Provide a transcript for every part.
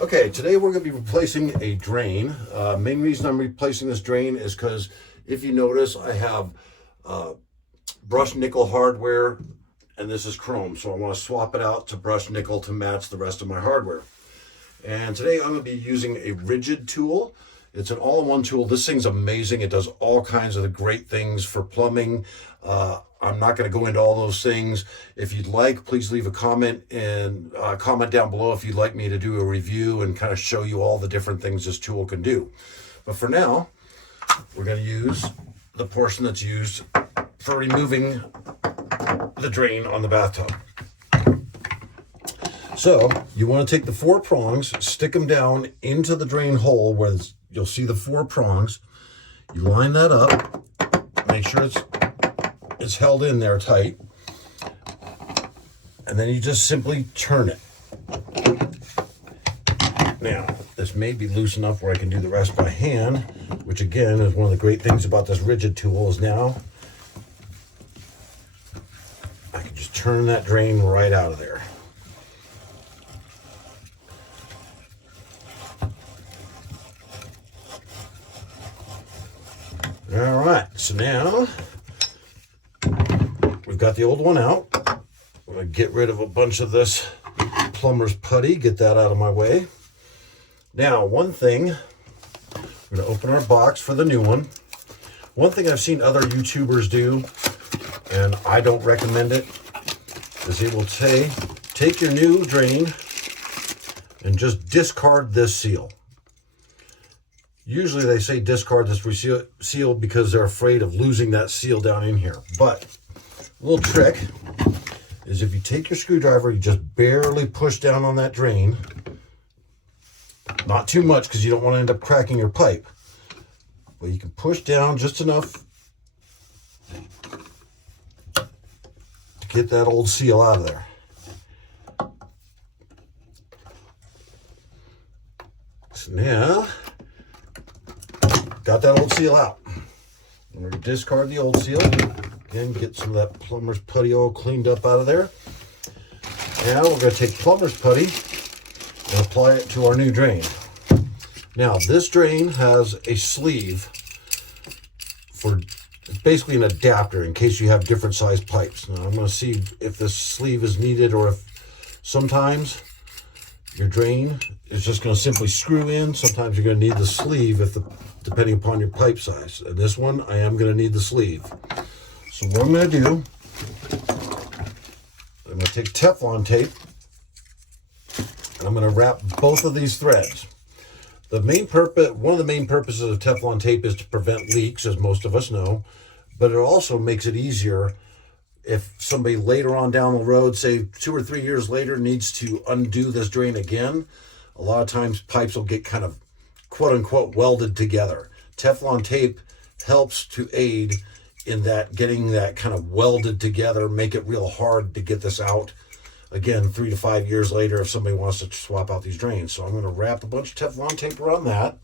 Okay, today we're going to be replacing a drain. Main reason I'm replacing this drain is because if you notice, I have brushed nickel hardware and this is chrome. So I want to swap it out to brushed nickel to match the rest of my hardware. And today I'm going to be using a rigid tool. It's an all-in-one tool. This thing's amazing. It does all kinds of the great things for plumbing. I'm not going to go into all those things. If you'd like, please leave a comment and comment down below if you'd like me to do a review and kind of show you all the different things this tool can do. But for now, we're going to use the portion that's used for removing the drain on the bathtub. So you want to take the 4 prongs, stick them down into the drain hole where you'll see the 4 prongs. You line that up, make sure it's held in there tight, and then you just simply turn it. Now, this may be loose enough where I can do the rest by hand, which again is one of the great things about this rigid tool is now I can just turn that drain right out of there. All right, so now we've got the old one out. I'm going to get rid of a bunch of this plumber's putty, get that out of my way. Now, one thing, we're going to open our box for the new one. One thing I've seen other YouTubers do, and I don't recommend it, is they will say, take your new drain and just discard this seal. Usually they say discard this seal because they're afraid of losing that seal down in here. But a little trick is if you take your screwdriver, you just barely push down on that drain. Not too much because you don't want to end up cracking your pipe. But you can push down just enough to get that old seal out of there. So now, got that old seal out. I'm going to discard the old seal. Again, get some of that plumber's putty all cleaned up out of there. Now we're going to take plumber's putty and apply it to our new drain. Now this drain has a sleeve for, it's basically an adapter in case you have different size pipes. Now I'm going to see if this sleeve is needed or if sometimes your drain is just going to simply screw in. Sometimes you're going to need the sleeve depending upon your pipe size. And this one, I am going to need the sleeve. So what I'm going to do, I'm going to take Teflon tape and I'm going to wrap both of these threads. One of the main purposes of Teflon tape is to prevent leaks, as most of us know, but it also makes it easier if somebody later on down the road, say 2 or 3 years later, needs to undo this drain again. A lot of times pipes will get kind of quote unquote welded together. Teflon tape helps to aid in that, getting that kind of welded together, make it real hard to get this out. Again, 3 to 5 years later, if somebody wants to swap out these drains. So I'm going to wrap a bunch of Teflon tape around that.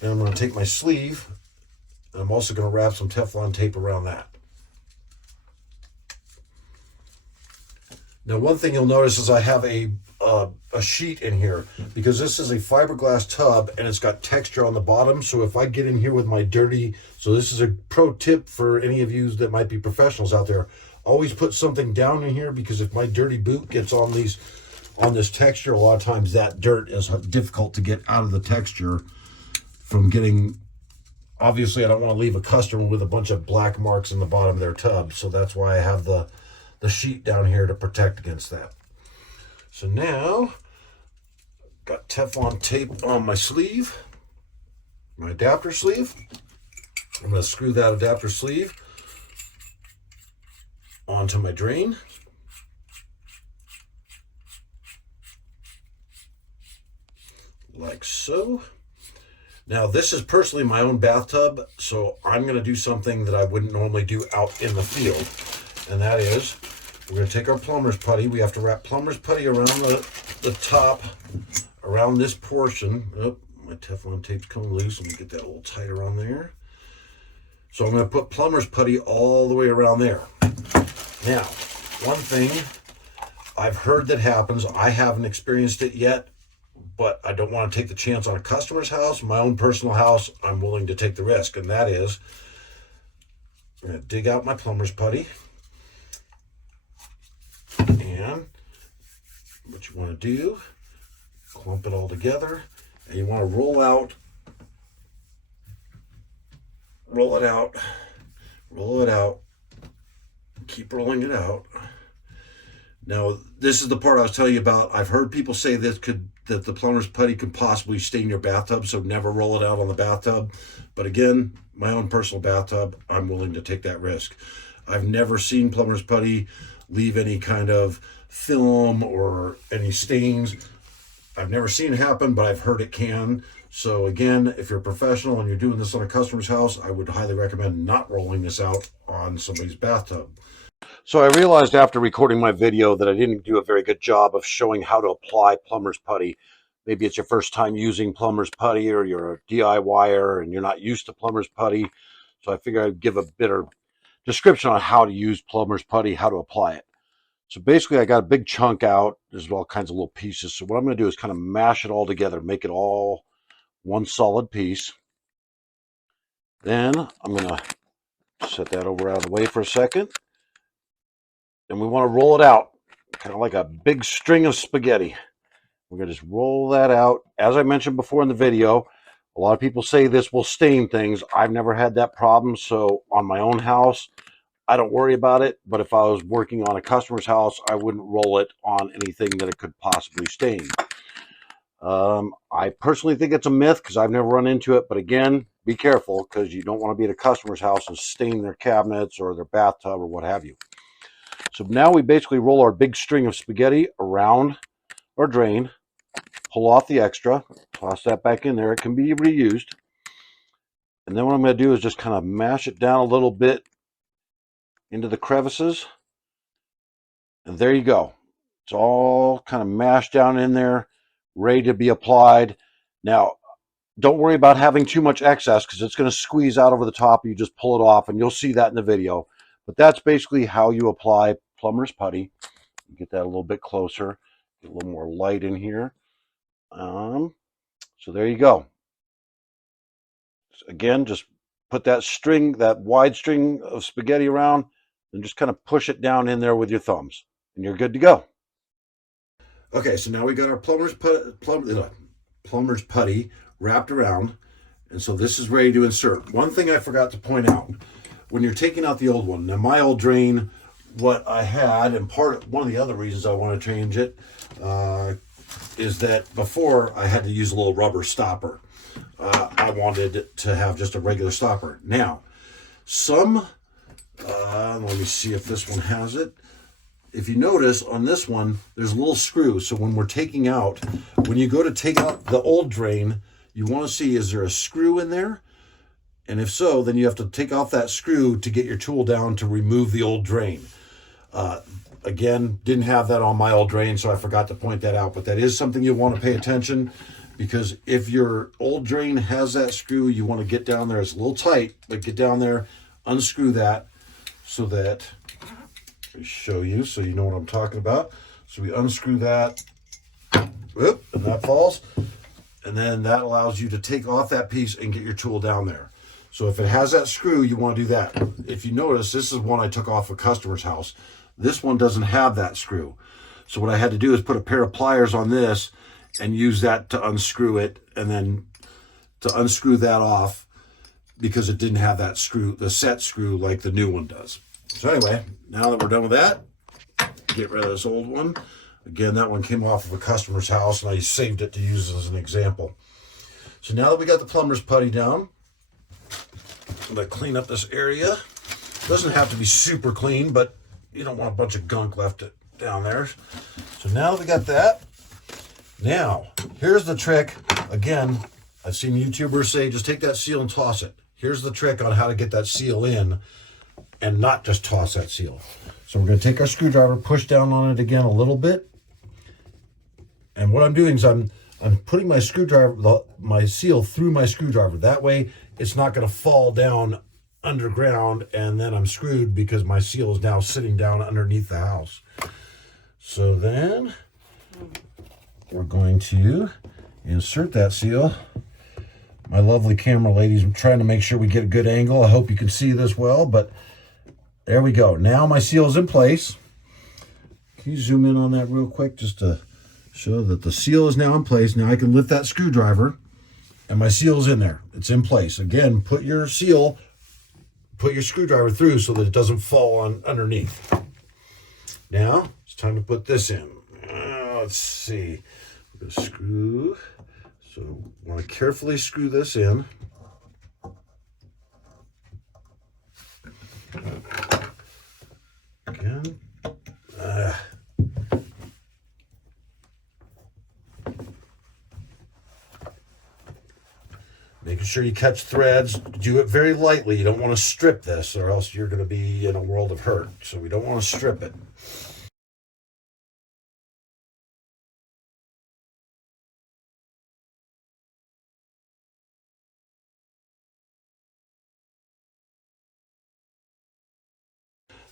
And I'm going to take my sleeve, and I'm also going to wrap some Teflon tape around that. Now, one thing you'll notice is I have a sheet in here because this is a fiberglass tub and it's got texture on the bottom. So if I get in here with my so this is a pro tip for any of you that might be professionals out there. Always put something down in here because if my dirty boot gets on this texture, a lot of times that dirt is difficult to get out of the texture from getting. Obviously, I don't want to leave a customer with a bunch of black marks in the bottom of their tub. So that's why I have the sheet down here to protect against that. So now, got Teflon tape on my sleeve, my adapter sleeve. I'm going to screw that adapter sleeve onto my drain. Like so. Now, this is personally my own bathtub, so I'm going to do something that I wouldn't normally do out in the field. And that is, we're going to take our plumber's putty. We have to wrap plumber's putty around the top, around this portion. Oh, my Teflon tape's coming loose. Let me get that a little tighter on there. So I'm going to put plumber's putty all the way around there. Now, one thing I've heard that happens. I haven't experienced it yet, but I don't want to take the chance on a customer's house. My own personal house, I'm willing to take the risk, and that is I'm going to dig out my plumber's putty. And what you want to do, clump it all together, and you want to roll it out, keep rolling it out. Now, this is the part I was telling you about. I've heard people say that the plumber's putty could possibly stain your bathtub, so never roll it out on the bathtub. But again, my own personal bathtub, I'm willing to take that risk. I've never seen plumber's putty leave any kind of film or any stains. I've never seen it happen, but I've heard it can. So again, if you're a professional and you're doing this on a customer's house, I would highly recommend not rolling this out on somebody's bathtub. So I realized after recording my video that I didn't do a very good job of showing how to apply plumber's putty. Maybe it's your first time using plumber's putty, or you're a DIYer and you're not used to plumber's putty. So I figured I'd give a better description on how to use plumber's putty, how to apply it. So basically I got a big chunk out. There's all kinds of little pieces. So what I'm going to do is kind of mash it all together, make it all one solid piece. Then I'm going to set that over out of the way for a second. And we want to roll it out, kind of like a big string of spaghetti. We're going to just roll that out. As I mentioned before in the video, a lot of people say this will stain things. I've never had that problem, so on my own house, I don't worry about it. But if I was working on a customer's house, I wouldn't roll it on anything that it could possibly stain. I personally think it's a myth because I've never run into it. But again, be careful because you don't want to be at a customer's house and stain their cabinets or their bathtub or what have you. So now we basically roll our big string of spaghetti around our drain, pull off the extra, toss that back in there. It can be reused. And then what I'm going to do is just kind of mash it down a little bit into the crevices. And there you go. It's all kind of mashed down in there, ready to be applied. Now, don't worry about having too much excess because it's going to squeeze out over the top. You just pull it off, and you'll see that in the video. But that's basically how you apply plumber's putty. Get that a little bit closer, get a little more light in here. So there you go. So again, just put that string, that wide string of spaghetti around, and just kind of push it down in there with your thumbs, and you're good to go. Okay, so now we got our plumber's putty wrapped around, and so this is ready to insert. One thing I forgot to point out, when you're taking out the old one, now my old drain, what I had, and one of the other reasons I want to change it, is that before I had to use a little rubber stopper. I wanted to have just a regular stopper. Now, let me see if this one has it. If you notice on this one, there's a little screw. So when we're taking out, when you go to take out the old drain, you want to see, is there a screw in there? And if so, then you have to take off that screw to get your tool down to remove the old drain. Again, didn't have that on my old drain, so I forgot to point that out. But that is something you want to pay attention, because if your old drain has that screw, you want to get down there. It's a little tight, but get down there, unscrew that so that, let me show you so you know what I'm talking about. So we unscrew that, whoop, and that falls. And then that allows you to take off that piece and get your tool down there. So if it has that screw, you want to do that. If you notice, this is one I took off a customer's house. This one doesn't have that screw. So what I had to do is put a pair of pliers on this and use that to unscrew it, and then to unscrew that off because it didn't have that screw, the set screw like the new one does. So anyway, now that we're done with that, get rid of this old one. Again, that one came off of a customer's house and I saved it to use as an example. So now that we got the plumber's putty down, I'm going to clean up this area. Doesn't have to be super clean, but you don't want a bunch of gunk left down there. So now that we got that, now here's the trick. Again, I've seen YouTubers say just take that seal and toss it. Here's the trick on how to get that seal in and not just toss that seal. So we're going to take our screwdriver, push down on it again a little bit. And what I'm doing is I'm putting my screwdriver, my seal through my screwdriver. That way it's not going to fall down underground and then I'm screwed because my seal is now sitting down underneath the house. So then we're going to insert that seal. My lovely camera ladies, I'm trying to make sure we get a good angle. I hope you can see this well, but there we go. Now my seal is in place. Can you zoom in on that real quick just to show that the seal is now in place? Now I can lift that screwdriver and my seal is in there. It's in place. Again, put your screwdriver through so that it doesn't fall on underneath. Now it's time to put this in. Let's see. We're going to screw. So I want to carefully screw this in. Again. Making sure you catch threads. Do it very lightly. You don't want to strip this or else you're going to be in a world of hurt. So we don't want to strip it.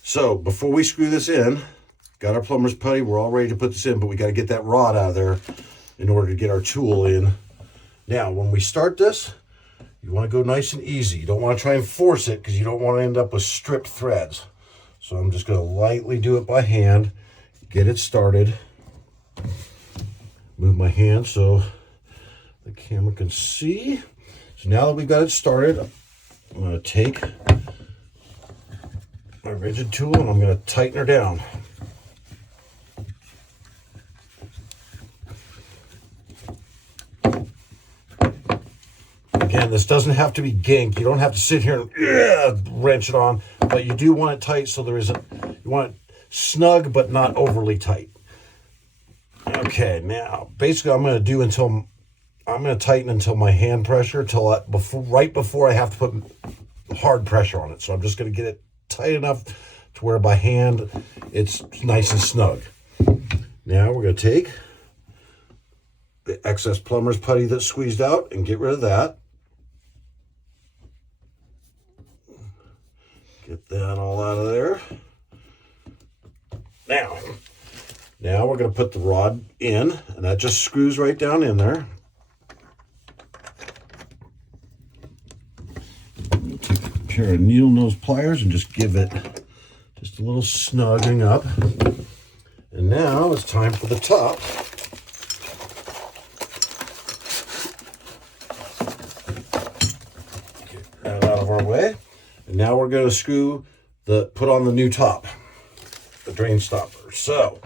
So before we screw this in, got our plumber's putty. We're all ready to put this in, but we got to get that rod out of there in order to get our tool in. Now, when we start this, you want to go nice and easy. You don't want to try and force it because you don't want to end up with stripped threads. So I'm just going to lightly do it by hand, get it started. Move my hand so the camera can see. So now that we've got it started, I'm going to take my rigid tool and I'm going to tighten her down. Again, this doesn't have to be gink. You don't have to sit here and wrench it on, but you do want it tight so there isn't, you want it snug but not overly tight. Okay, now basically I'm going to tighten until my hand pressure, right before I have to put hard pressure on it. So I'm just going to get it tight enough to where by hand it's nice and snug. Now we're going to take the excess plumber's putty that's squeezed out and get rid of that. Get that all out of there. Now we're going to put the rod in, and that just screws right down in there. Take a pair of needle nose pliers and just give it just a little snugging up. And now it's time for the top. Get that out of our way. And now we're going to put on the new top, the drain stopper. So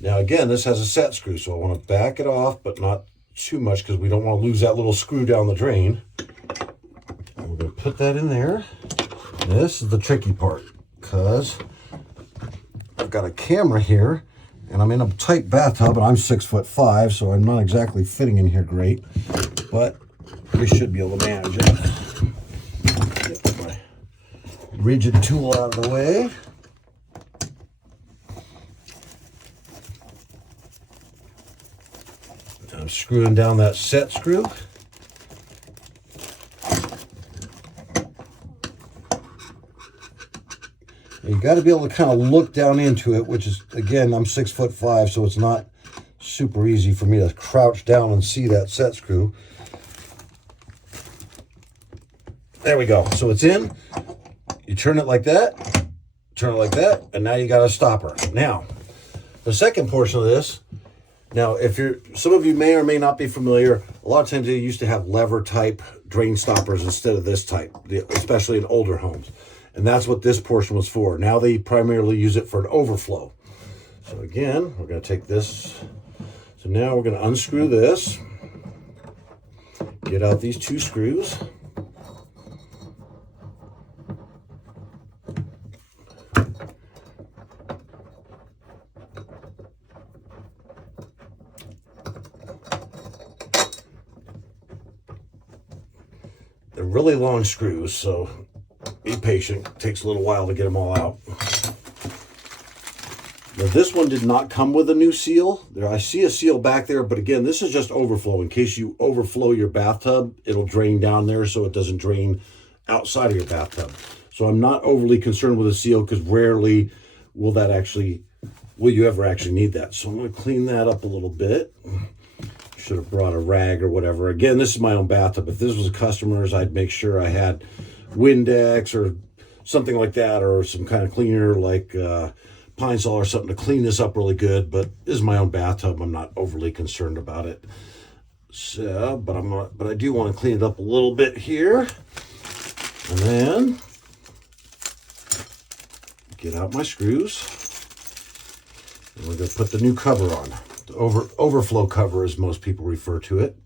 now again, this has a set screw, so I want to back it off, but not too much because we don't want to lose that little screw down the drain. And we're going to put that in there. And this is the tricky part because I've got a camera here and I'm in a tight bathtub and I'm 6'5", so I'm not exactly fitting in here great, but we should be able to manage it. Get my rigid tool out of the way. I'm screwing down that set screw. You got to be able to kind of look down into it, which is, again, I'm 6'5", so it's not super easy for me to crouch down and see that set screw. There we go. So it's in. You turn it like that, and now you got a stopper. Now, the second portion of this, now some of you may or may not be familiar, a lot of times they used to have lever type drain stoppers instead of this type, especially in older homes. And that's what this portion was for. Now they primarily use it for an overflow. So again, we're going to take this. So now we're going to unscrew this, get out these two screws. They're really long screws, so be patient. It takes a little while to get them all out. Now this one did not come with a new seal. I see a seal back there, but again, this is just overflow. In case you overflow your bathtub, it'll drain down there so it doesn't drain outside of your bathtub. So I'm not overly concerned with a seal because rarely will that actually will you ever actually need that. So I'm going to clean that up a little bit. Should have brought a rag or whatever. Again, this is my own bathtub. If this was a customer's, I'd make sure I had Windex or something like that, or some kind of cleaner like Pine Sol or something to clean this up really good. But this is my own bathtub. I'm not overly concerned about it. So, but I do want to clean it up a little bit here. And then get out my screws. And we're going to put the new cover on. The overflow cover, as most people refer to it.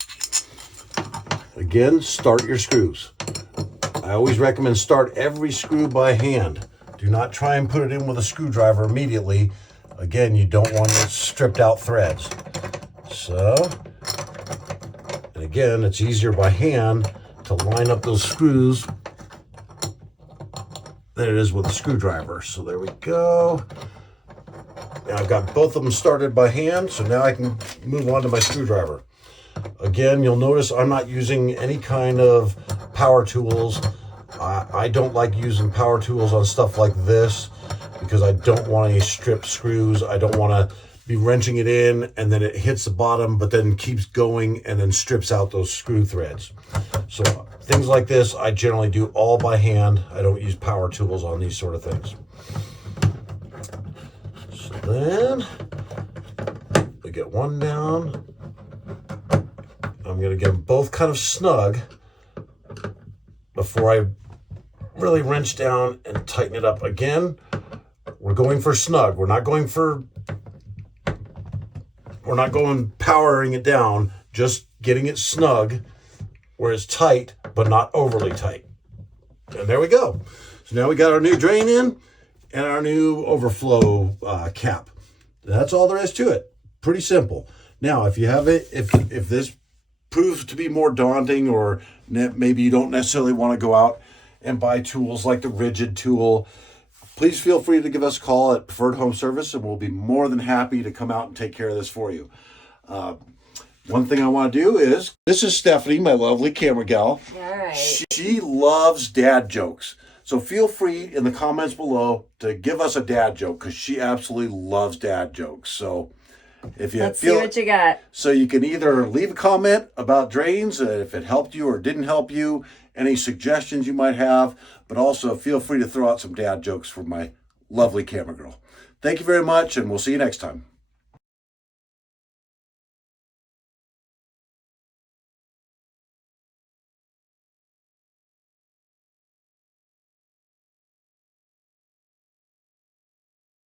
Again, start your screws. I always recommend start every screw by hand. Do not try and put it in with a screwdriver immediately. Again, you don't want your stripped out threads. So, and again, it's easier by hand to line up those screws than it is with a screwdriver. So there we go. Now I've got both of them started by hand, so now I can move on to my screwdriver. Again, you'll notice I'm not using any kind of power tools. I don't like using power tools on stuff like this because I don't want any stripped screws. I don't want to be wrenching it in and then it hits the bottom, but then keeps going and then strips out those screw threads. So things like this, I generally do all by hand. I don't use power tools on these sort of things. So then we get one down. I'm going to get them both kind of snug before I really wrench down and tighten it up. Again, we're going for snug. We're not going powering it down, just getting it snug where it's tight, but not overly tight. And there we go. So now we got our new drain in and our new overflow cap. That's all there is to it. Pretty simple. Now, if you have it, if this proves to be more daunting, or maybe you don't necessarily want to go out and buy tools like the rigid tool, please feel free to give us a call at Preferred Home Service, and we'll be more than happy to come out and take care of this for you. One thing I want to do is, this is Stephanie, my lovely camera gal. All right. She loves dad jokes. So feel free in the comments below to give us a dad joke, because she absolutely loves dad jokes. So if you Let's see what you got. So you can either leave a comment about drains, if it helped you or didn't help you, any suggestions you might have, but also feel free to throw out some dad jokes for my lovely camera girl. Thank you very much, and we'll see you next time.